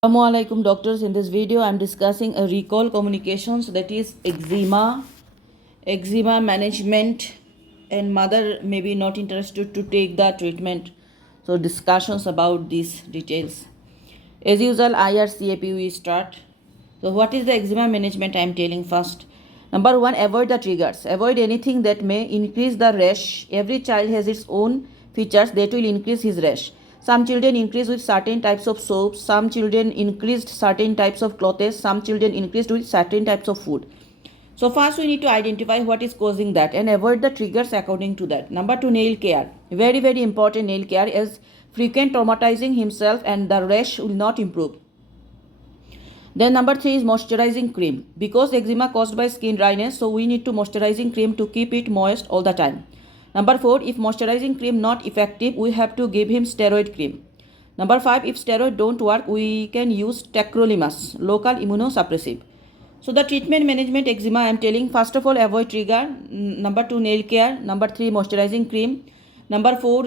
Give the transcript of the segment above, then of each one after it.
Assalamualaikum doctors. In this video I'm discussing a recall communications, that is eczema management, and mother may be not interested to take the treatment, so discussions about these details. As usual, IRCAP we start. So what is the eczema management? I am telling first. Number one, avoid the triggers. Avoid anything that may increase the rash. Every child has its own features that will increase his rash. Some children increase with certain types of soaps. Some children increased certain types of clothes. Some children increased with certain types of food. So first we need to identify what is causing that and avoid the triggers according to that. Number two, nail care. Very important nail care, as frequent traumatizing himself and the rash will not improve. Then number three is moisturizing cream. Because eczema caused by skin dryness, so we need to moisturizing cream to keep it moist all the time. Number four, if moisturizing cream not effective, we have to give him steroid cream. Number five, if steroid don't work, we can use tacrolimus, local immunosuppressive. So the treatment management eczema I am telling, first of all, avoid trigger. Number two, nail care. Number three, moisturizing cream. Number four,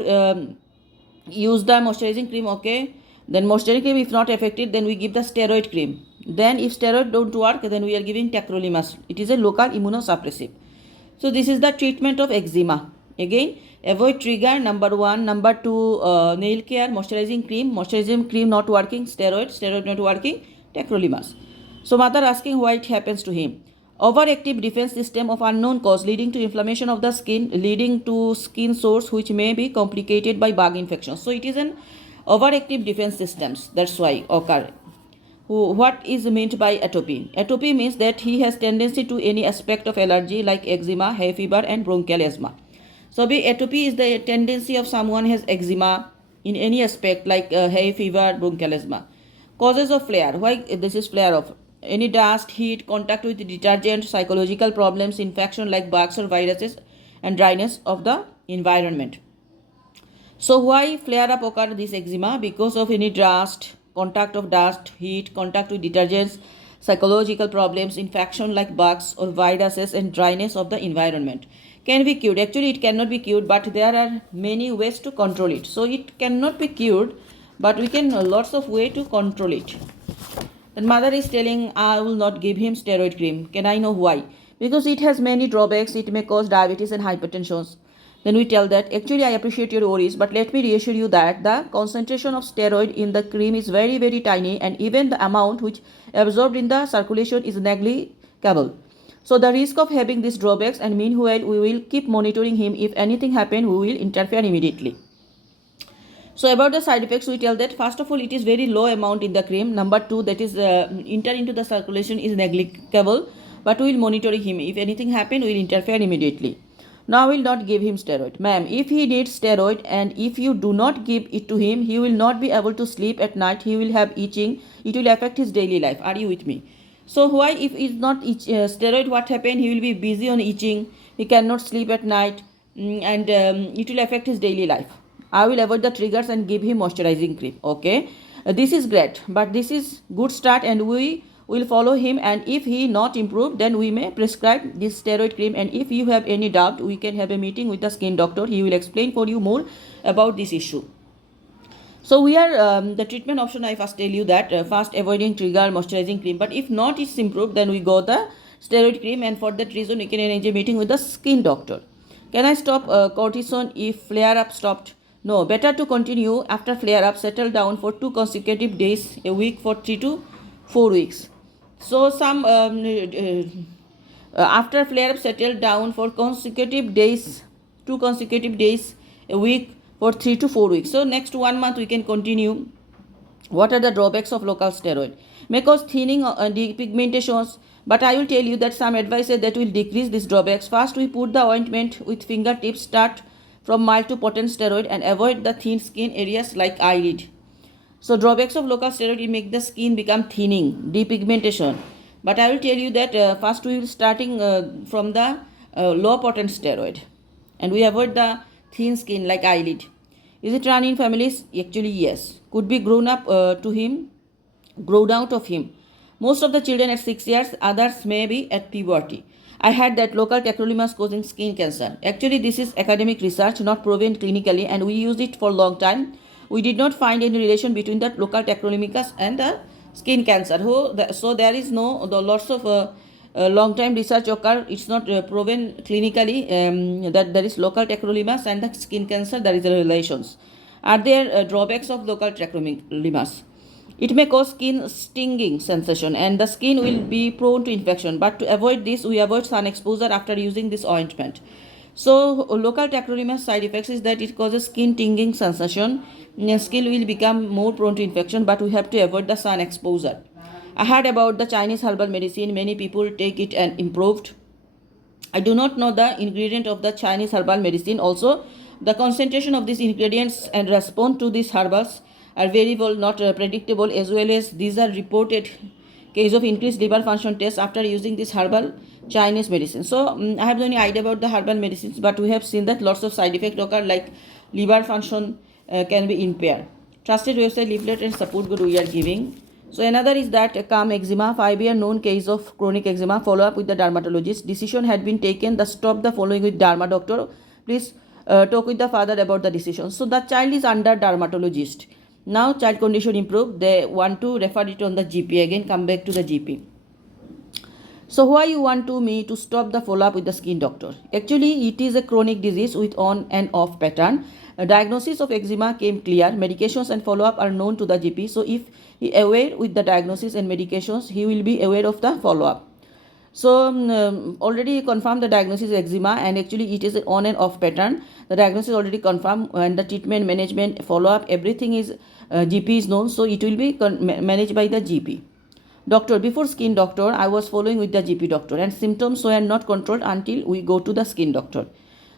use the moisturizing cream, okay. Then moisturizing cream if not effective, then we give the steroid cream. Then if steroid don't work, then we are giving tacrolimus. It is a local immunosuppressive. So this is the treatment of eczema. Again, avoid trigger, number one. Number two, nail care, moisturizing cream not working, steroid not working, tacrolimus. So mother asking why it happens to him. Overactive defense system of unknown cause leading to inflammation of the skin, leading to skin sores which may be complicated by bug infection. So it is an overactive defense systems, that's why occur. What is meant by atopy? Atopy means that he has tendency to any aspect of allergy like eczema, hay fever and bronchial asthma. So atopy is the tendency of someone has eczema in any aspect like hay fever, bronchial asthma. Causes of flare. Why this is flare of? Any dust, heat, contact with detergent, psychological problems, infection like bugs or viruses, and dryness of the environment. So why flare up occur this eczema? Because of any dust, contact of dust, heat, contact with detergents, psychological problems, infection like bugs or viruses, and dryness of the environment. Can be cured. Actually it cannot be cured, but there are many ways to control it. So it cannot be cured, but we can lots of way to control it. Then mother is telling, I will not give him steroid cream. Can I know why? Because it has many drawbacks. It may cause diabetes and hypertension. Then we tell that, actually I appreciate your worries, but let me reassure you that the concentration of steroid in the cream is very tiny, and even the amount which absorbed in the circulation is negligible. So the risk of having these drawbacks, and meanwhile we will keep monitoring him. If anything happen, we will interfere immediately. So about the side effects, we tell that first of all it is very low amount in the cream. Number two, that is enter into the circulation is negligible, but we will monitor him. If anything happen, we will interfere immediately. Now we will not give him steroid. Ma'am, if he needs steroid and if you do not give it to him, he will not be able to sleep at night. He will have itching. It will affect his daily life. Are you with me? So why if it's not steroid, what happen? He will be busy on itching. He cannot sleep at night, and it will affect his daily life. I will avoid the triggers and give him moisturizing cream. Okay, this is great, but this is good start, and we will follow him. And if he not improve, then we may prescribe this steroid cream. And if you have any doubt, we can have a meeting with the skin doctor. He will explain for you more about this issue. So we are the treatment option. I first tell you that first avoiding trigger, moisturizing cream. But if not it's improved, then we go the steroid cream, and for that reason we can arrange a meeting with the skin doctor. Can I stop cortisone if flare up stopped? No, better to continue after flare up. Settle down for 2 consecutive days a week for 3 to 4 weeks. So some after flare up, settle down for consecutive days, 2 consecutive days a week for 3 to 4 weeks. So next 1 month we can continue. What are the drawbacks of local steroid? May cause thinning and depigmentations, but I will tell you that some advices that will decrease these drawbacks. First, we put the ointment with fingertips. Start from mild to potent steroid and avoid the thin skin areas like eyelid. So drawbacks of local steroid, it make the skin become thinning, depigmentation. But I will tell you that first we will starting from the low potent steroid, and we avoid the thin skin like eyelid. Is it run in families? Actually yes. Could be grown up to him, grown out of him. Most of the children at 6 years, others may be at puberty. I had that local tacrolimus causing skin cancer. Actually this is academic research, not proven clinically, and we used it for a long time. We did not find any relation between the local tacrolimus and the skin cancer. So there is the lots of long time research occur. It's not proven clinically that there is local tacrolimus and the skin cancer, there is a relations. Are there drawbacks of local tacrolimus? It may cause skin stinging sensation and the skin will be prone to infection. But to avoid this, we avoid sun exposure after using this ointment. So local tacrolimus side effects is that it causes skin tingling sensation. Skin will become more prone to infection, but we have to avoid the sun exposure. I heard about the Chinese herbal medicine. Many people take it and improved. I do not know the ingredient of the Chinese herbal medicine. Also, the concentration of these ingredients and response to these herbals are variable, not predictable, as well as these are reported case of increased liver function tests after using this herbal Chinese medicine. So I have no idea about the herbal medicines, but we have seen that lots of side effects occur, like liver function can be impaired. Trusted website leaflet and support good we are giving. So another is that calm eczema, 5-year known case of chronic eczema, follow up with the dermatologist. Decision had been taken, the stop the following with derma doctor. Please talk with the father about the decision. So the child is under dermatologist. Now child condition improved. They want to refer it on the GP again, come back to the GP. So why you want me to stop the follow-up with the skin doctor? Actually, it is a chronic disease with on and off pattern. A diagnosis of eczema came clear. Medications and follow-up are known to the GP. So if he aware with the diagnosis and medications, he will be aware of the follow-up. So already confirmed the diagnosis is eczema, and actually it is an on and off pattern. The diagnosis already confirmed, and the treatment, management, follow-up, everything is GP is known. So it will be managed by the GP. Doctor, before skin doctor, I was following with the GP doctor and symptoms were not controlled until we go to the skin doctor.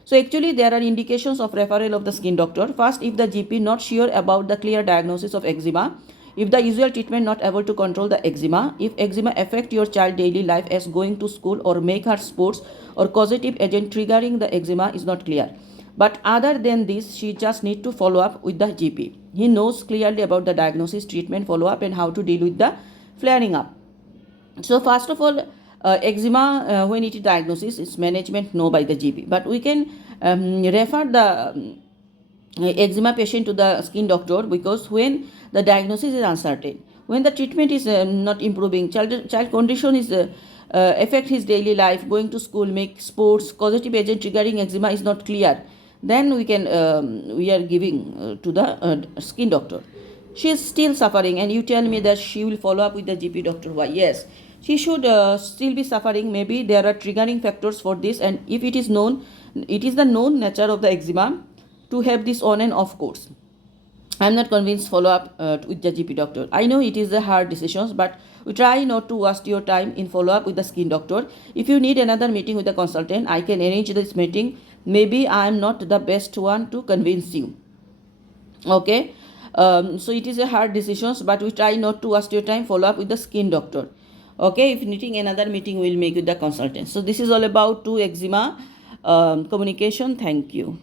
So actually there are indications of referral of the skin doctor. First, if the GP not sure about the clear diagnosis of eczema, if the usual treatment not able to control the eczema, if eczema affect your child daily life as going to school or make her sports or causative agent triggering the eczema is not clear. But other than this, she just need to follow up with the GP. He knows clearly about the diagnosis, treatment, follow up and how to deal with the flaring up. So first of all, eczema when it is diagnosis, its management know by the GP, but we can refer the eczema patient to the skin doctor, because when the diagnosis is uncertain, when the treatment is not improving, child condition is affect his daily life, going to school, make sports, causative agent triggering eczema is not clear, then we can we are giving to the skin doctor. She is still suffering and you tell me that she will follow up with the GP doctor. Why? Yes, she should still be suffering. Maybe there are triggering factors for this, and if it is known, it is the known nature of the eczema to have this on and off course. I am not convinced follow up with the GP doctor. I know it is a hard decision, but we try not to waste your time in follow up with the skin doctor. If you need another meeting with the consultant, I can arrange this meeting. Maybe I am not the best one to convince you. Okay. So it is a hard decision, but we try not to waste your time. Follow up with the skin doctor. Okay, if needing another meeting, we will make with the consultant. So this is all about eczema communication. Thank you.